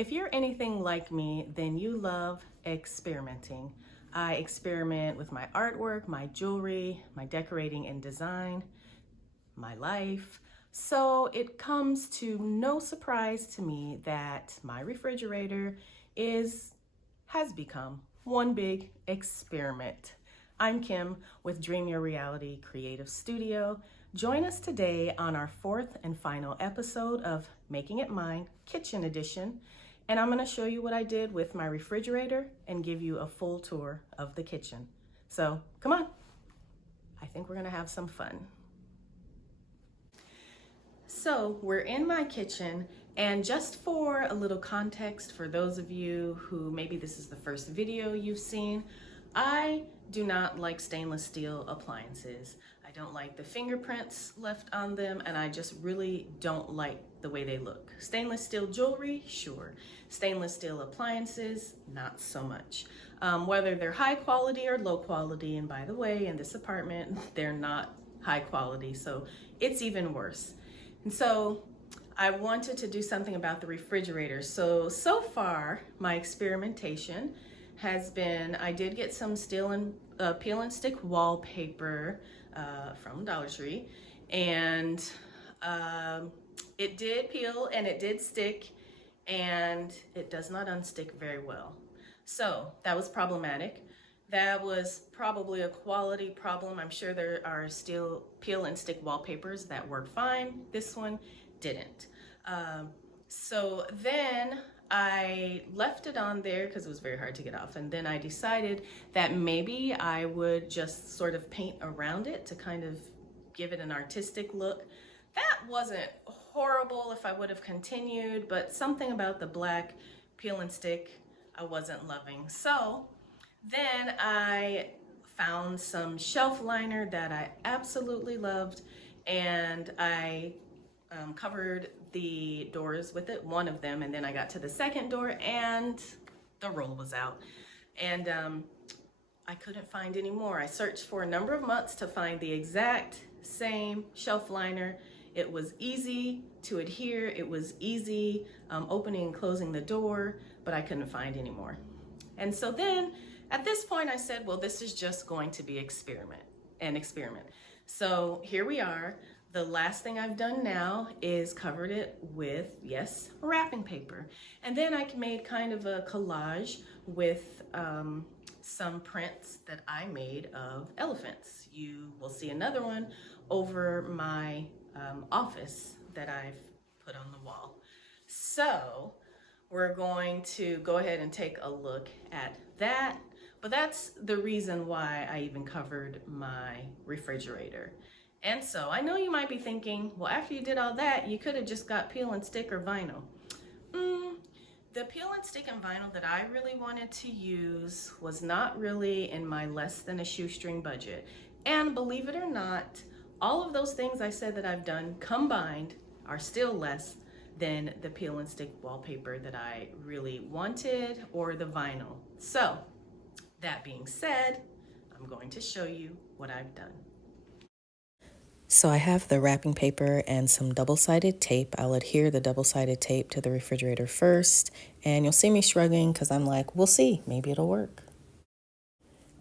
If you're anything like me, then you love experimenting. I experiment with my artwork, my jewelry, my decorating and design, my life. So it comes to no surprise to me that my refrigerator has become one big experiment. I'm Kim with Dream Your Reality Creative Studio. Join us today on our fourth and final episode of Making It Mine Kitchen Edition. And I'm gonna show you what I did with my refrigerator and give you a full tour of the kitchen. So come on, I think we're gonna have some fun. So we're in my kitchen, and just for a little context for those of you who maybe this is the first video you've seen, I do not like stainless steel appliances. I don't like the fingerprints left on them, and I just really don't like the way they look. Stainless steel jewelry, sure. Stainless steel appliances, not so much. Whether they're high quality or low quality, and by the way, in this apartment, they're not high quality, so it's even worse. And so I wanted to do something about the refrigerator. So far, my experimentation has been, I did get some peel and stick wallpaper from Dollar Tree, and it did peel and it did stick, and it does not unstick very well. So that was problematic. That was probably a quality problem. I'm sure there are still peel and stick wallpapers that work fine. This one didn't. So then I left it on there because it was very hard to get off. And then I decided that maybe I would just sort of paint around it to kind of give it an artistic look. That wasn't horrible if I would have continued, but something about the black peel and stick I wasn't loving. So then I found some shelf liner that I absolutely loved, and I covered the doors with it, one of them, and then I got to the second door and the roll was out. And I couldn't find any more. I searched for a number of months to find the exact same shelf liner. It was easy to adhere. It was easy opening and closing the door, but I couldn't find any more. And so then at this point I said, well, this is just going to be an experiment. So here we are. The last thing I've done now is covered it with, yes, wrapping paper. And then I made kind of a collage with some prints that I made of elephants. You will see another one over my office that I've put on the wall. So we're going to go ahead and take a look at that. But that's the reason why I even covered my refrigerator. And so I know you might be thinking, well, after you did all that, you could have just got peel and stick or vinyl. The peel and stick and vinyl that I really wanted to use was not really in my less than a shoestring budget. And believe it or not, all of those things I said that I've done combined are still less than the peel and stick wallpaper that I really wanted, or the vinyl. So that being said, I'm going to show you what I've done. So I have the wrapping paper and some double-sided tape. I'll adhere the double-sided tape to the refrigerator first, and you'll see me shrugging because I'm like, we'll see, maybe it'll work.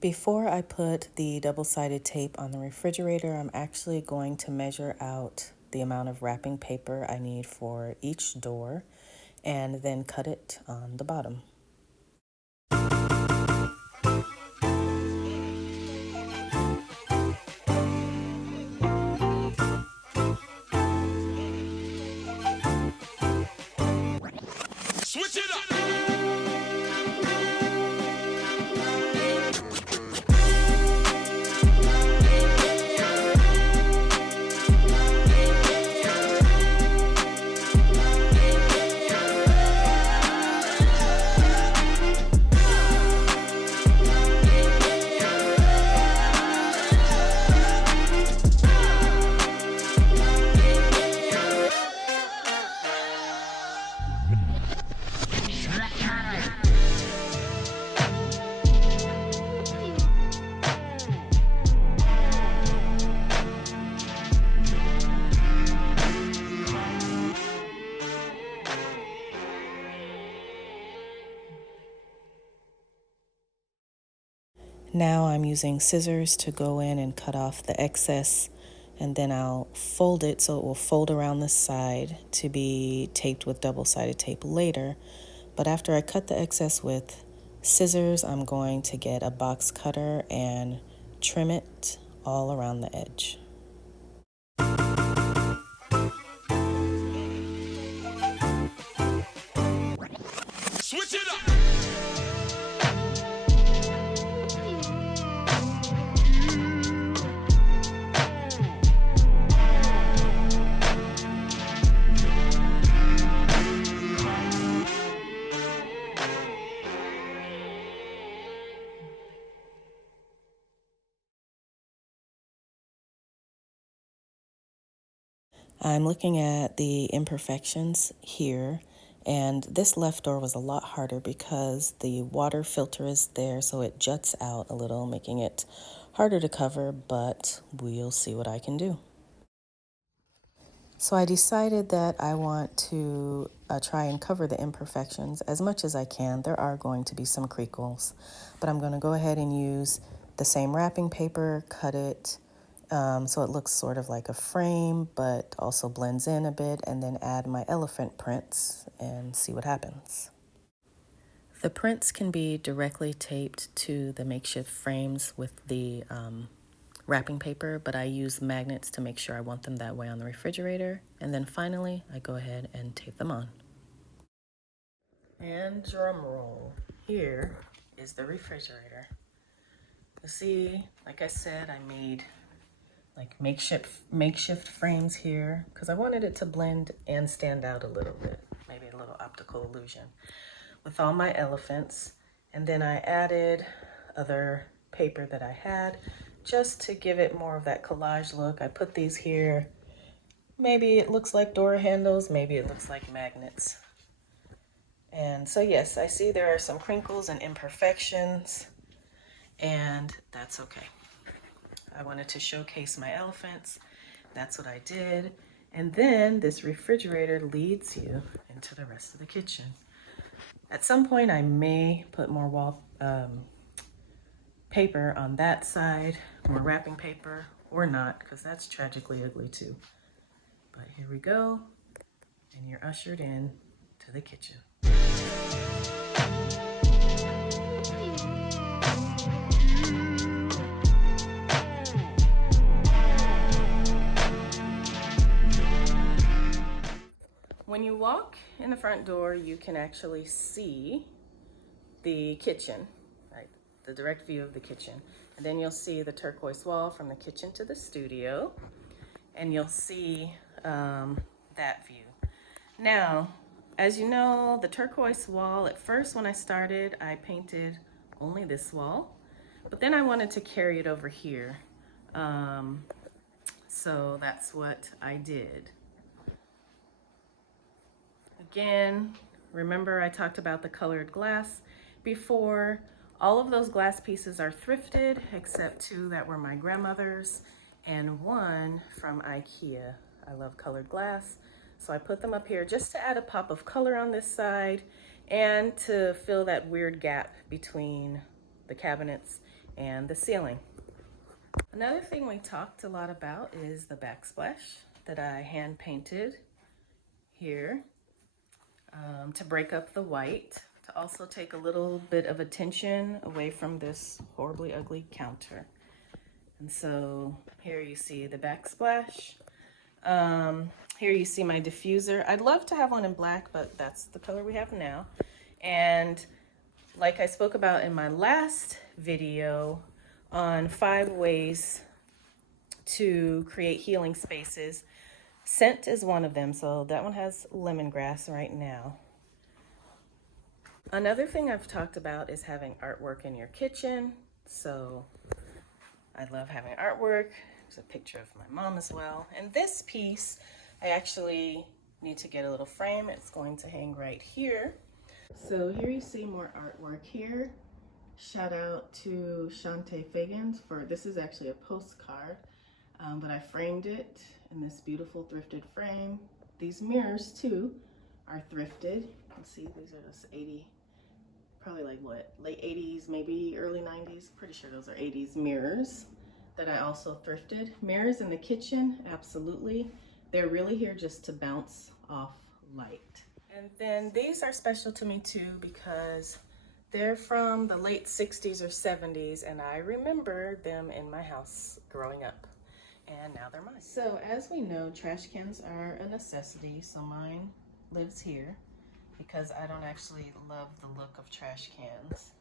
Before I put the double-sided tape on the refrigerator, I'm actually going to measure out the amount of wrapping paper I need for each door and then cut it on the bottom. Switch it up. Now I'm using scissors to go in and cut off the excess, and then I'll fold it so it will fold around the side to be taped with double-sided tape later. But after I cut the excess with scissors, I'm going to get a box cutter and trim it all around the edge. Switch it up. I'm looking at the imperfections here, and this left door was a lot harder because the water filter is there, so it juts out a little, making it harder to cover, but we'll see what I can do. So I decided that I want to try and cover the imperfections as much as I can. There are going to be some crinkles, but I'm going to go ahead and use the same wrapping paper, cut it so it looks sort of like a frame, but also blends in a bit, and then add my elephant prints and see what happens. The prints can be directly taped to the makeshift frames with the wrapping paper, but I use magnets to make sure I want them that way on the refrigerator. And then finally, I go ahead and tape them on. And drum roll, here is the refrigerator. You see, like I said, I made like makeshift frames here because I wanted it to blend and stand out a little bit, maybe a little optical illusion, with all my elephants. And then I added other paper that I had just to give it more of that collage look. I put these here. Maybe it looks like door handles, maybe it looks like magnets. And so yes, I see there are some crinkles and imperfections, and that's okay. I wanted to showcase my elephants. That's what I did. And then this refrigerator leads you into the rest of the kitchen. At some point, I may put more wall paper on that side, more wrapping paper, or not, because that's tragically ugly too. But here we go, and you're ushered in to the kitchen. When you walk in the front door, you can actually see the kitchen, right? The direct view of the kitchen. And then you'll see the turquoise wall from the kitchen to the studio, and you'll see that view. Now, as you know, the turquoise wall, at first when I started, I painted only this wall, but then I wanted to carry it over here. So that's what I did. Again, remember I talked about the colored glass before. All of those glass pieces are thrifted, except 2 that were my grandmother's and 1 from IKEA. I love colored glass, so I put them up here just to add a pop of color on this side and to fill that weird gap between the cabinets and the ceiling. Another thing we talked a lot about is the backsplash that I hand painted here. To break up the white, to also take a little bit of attention away from this horribly ugly counter. And so here you see the backsplash. Here you see my diffuser. I'd love to have one in black, but that's the color we have now. And like I spoke about in my last video on 5 ways to create healing spaces, scent is one of them, so that one has lemongrass right now. Another thing I've talked about is having artwork in your kitchen. So I love having artwork. There's a picture of my mom as well. And this piece, I actually need to get a little frame. It's going to hang right here. So here you see more artwork here. Shout out to Shantae Fagans for, this is actually a postcard, but I framed it in this beautiful thrifted frame. These mirrors too are thrifted. You can see these are just probably like what, late 80s, maybe early 90s. Pretty sure those are 80s mirrors that I also thrifted. Mirrors in the kitchen, absolutely. They're really here just to bounce off light. And then these are special to me too because they're from the late 60s or 70s, and I remember them in my house growing up, and now they're mine. So as we know, trash cans are a necessity, so mine lives here because I don't actually love the look of trash cans.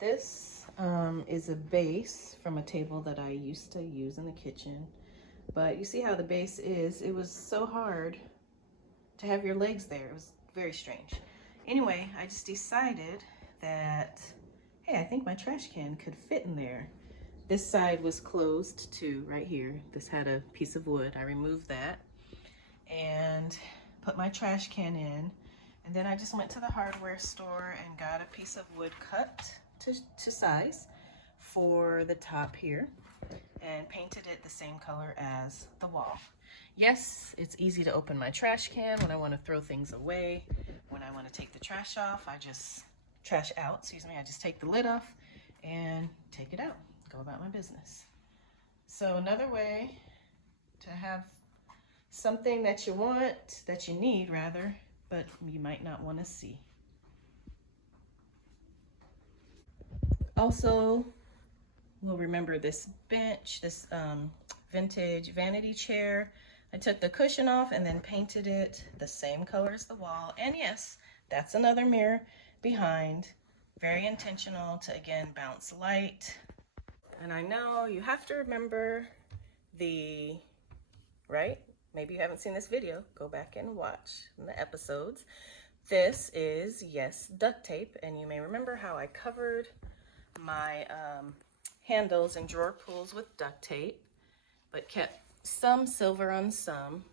This is a base from a table that I used to use in the kitchen, but you see how the base is. It was so hard to have your legs there. It was very strange. Anyway, I just decided that, hey, I think my trash can could fit in there. This side was closed too, right here. This had a piece of wood. I removed that and put my trash can in. And then I just went to the hardware store and got a piece of wood cut to size for the top here and painted it the same color as the wall. Yes, it's easy to open my trash can when I want to throw things away. When I want to take the trash off, I just take the lid off and take it out, go about my business. So another way to have something that you want, that you need rather, but you might not want to see. Also, we'll remember this bench, this vintage vanity chair. I took the cushion off and then painted it the same color as the wall. And yes, that's another mirror behind. Very intentional to, again, bounce light. And I know you have to remember right? Maybe you haven't seen this video. Go back and watch the episodes. This is, yes, duct tape. And you may remember how I covered my handles and drawer pulls with duct tape, but kept some silver on some.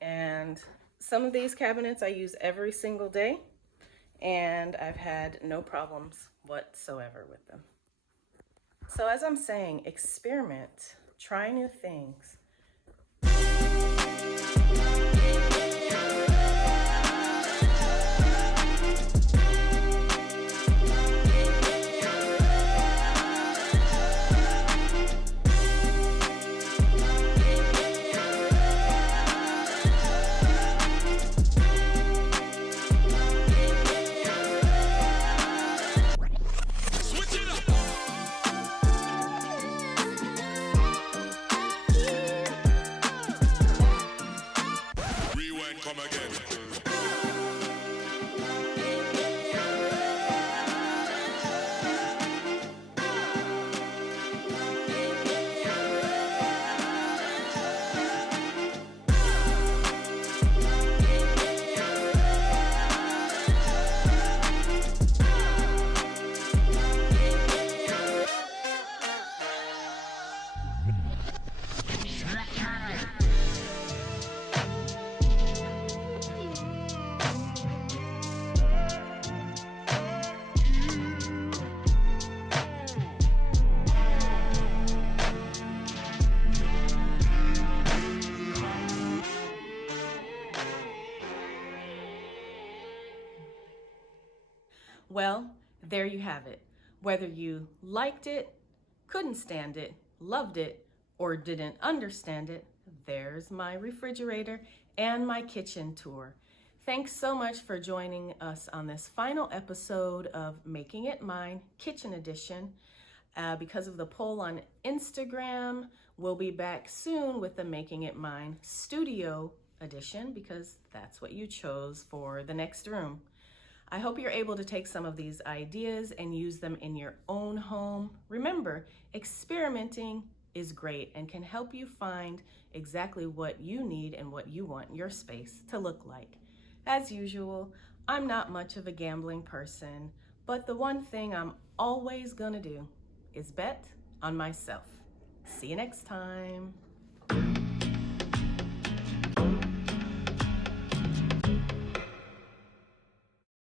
And some of these cabinets I use every single day, and I've had no problems whatsoever with them. So as I'm saying, experiment, try new things. Come again. Well, there you have it. Whether you liked it, couldn't stand it, loved it, or didn't understand it, there's my refrigerator and my kitchen tour. Thanks so much for joining us on this final episode of Making It Mine Kitchen Edition. Because of the poll on Instagram, we'll be back soon with the Making It Mine Studio Edition because that's what you chose for the next room. I hope you're able to take some of these ideas and use them in your own home. Remember, experimenting is great and can help you find exactly what you need and what you want your space to look like. As usual, I'm not much of a gambling person, but the one thing I'm always gonna do is bet on myself. See you next time.